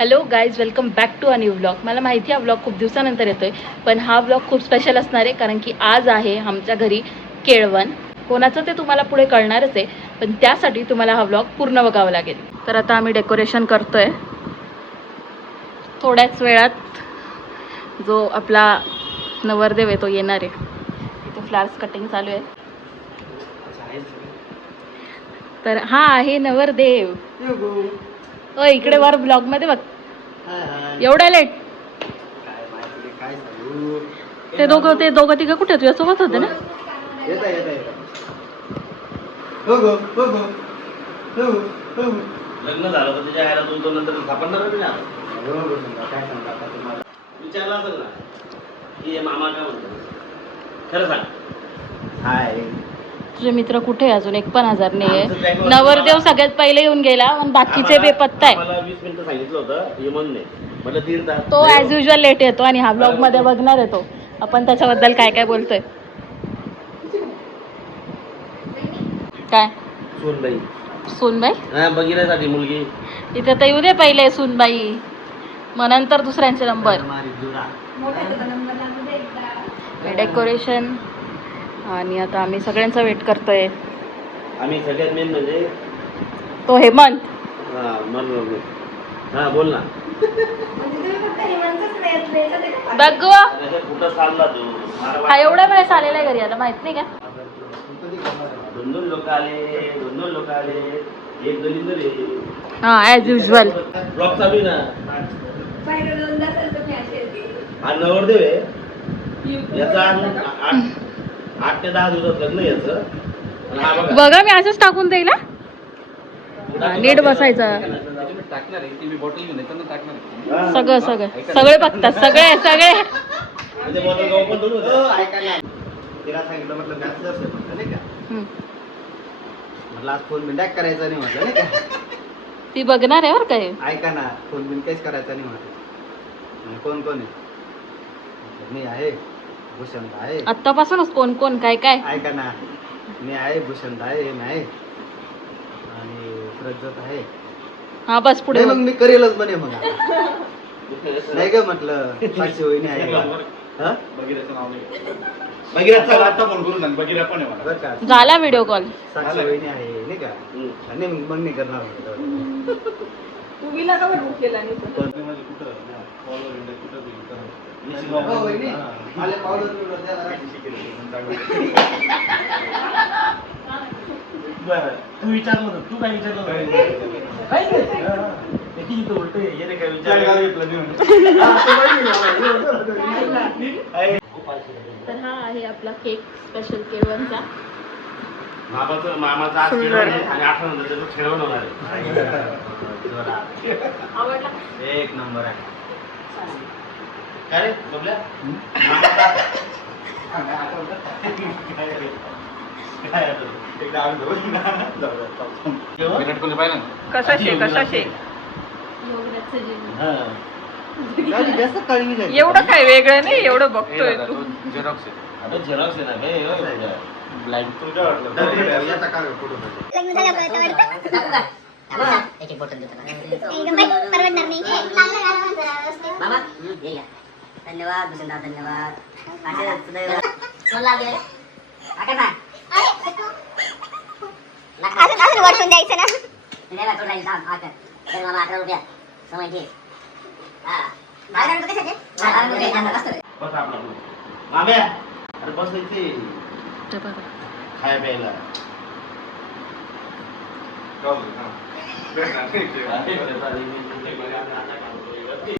Hello guys, welcome back to a new vlog. मला माहिती आहे हा व्लॉग खूप दिवसानंतर येतो आहे, पण हा व्लॉग खूप स्पेशल असणार आहे कारण की आज आहे आमच्या घरी केळवण. कोणाचं ते तुम्हाला पुढे कळणारच आहे, पण त्यासाठी तुम्हाला हा व्लॉग पूर्ण बघावा लागेल. तर आता आम्ही डेकोरेशन करतो आहे. थोड्याच वेळात जो आपला नवरदेव आहे तो येणार आहे. इथे फ्लावर्स कटिंग चालू आहे. तर हा आहे नवरदेव. ओ इकडे वर ब्लॉग मध्ये बघ. एवढा लेट ते दोघं तिघं कुठे तुझ्यासोबत होते ना? लग्न झालं तर तिच्या आईला तू नंतर सापडणार ना. विचारला असेल ना की मामा काय म्हणतो, खरं सांग. हाय, तुझे मित्र कुठे अजून एक पण हजार नाही आहे. नवरदेव सगळ्यात पहिले येऊन गेला आणि बाकीचे बेपत्ता आहे. मला 20 मिनिटं सांगितलं होतं ये म्हणून, म्हटलं दीड तास. तो ॲज युजल लेट येतो आणि हा ब्लॉग मध्ये बघणार आहे तो. आपण त्याच्याबद्दल काय काय बोलतोय. काय सोनबाई सूनबाई बघितल्यासाठी मुलगी इथे तर येऊ दे पहिले सूनबाई, मग नंतर दुसऱ्यांचे नंबर. डेकोरेशन आणि आता आम्ही सगळ्यांचा वेट करतोय. आम्ही सगळ्यात मेन म्हणजे तो हेमंत. हा बोल ना. बघ कुठं चालला तू? हा एवढ्या वेळेस आलेला आहे घरी, आता माहित नाही का? दोन लोक आले, एक दलिंदर आहे. हा ॲज युजल. ब्लॉक चालू आहे ना. हा नवरदेव आहे. याचा 8 ते 10 दिवसात लग्न याचं. बघा मी असंच टाकून देईल. नीट बसायचं. सगळं सगळे बघतात, सगळे तिला सांगितलं म्हटलं नाही का, म्हटलं आज फोन बिन करायचा नाही म्हटलं नाही का. ती बघणार आहे बरं काय. ऐका ना, फोन बिन काहीच करायचा नाही म्हटलं. कोण कोण आहे? मी आहे, भूषण आहे. आत्तापासूनच कोण कोण काय काय. ऐका ना, मी आहे, भूषण आहे, मी आहे आणि प्रज्वत आहे. हा बस पुढे. मग मी करेलच म्हणे मग. नाही का म्हटलं साक्षी वहिनी आहे. झाला व्हिडिओ कॉल. साक्षी वहिनी आहे नाही का, आणि मग नाही करणार. तू विचारलं, तू काय विचारलं? तर हा आहे आपला केक स्पेशल केळवणचा. मामाचा आज खेळवण आहे आणि 8 नंतर खेळवण होणार आहे. आवडला? एक नंबर आहे. काय रे बबल्या? कशाशे एवढं काय वेगळं नाही, एवढं बघतोय तू. झेरॉक्स आहे ना हे ब्लाइंड. धन्यवाद धन्यवाद. अजून वरतून द्यायचं ना. 11 रुपया समजते. बस आपला माम्या, अरे बस इथे खाय प्यायला.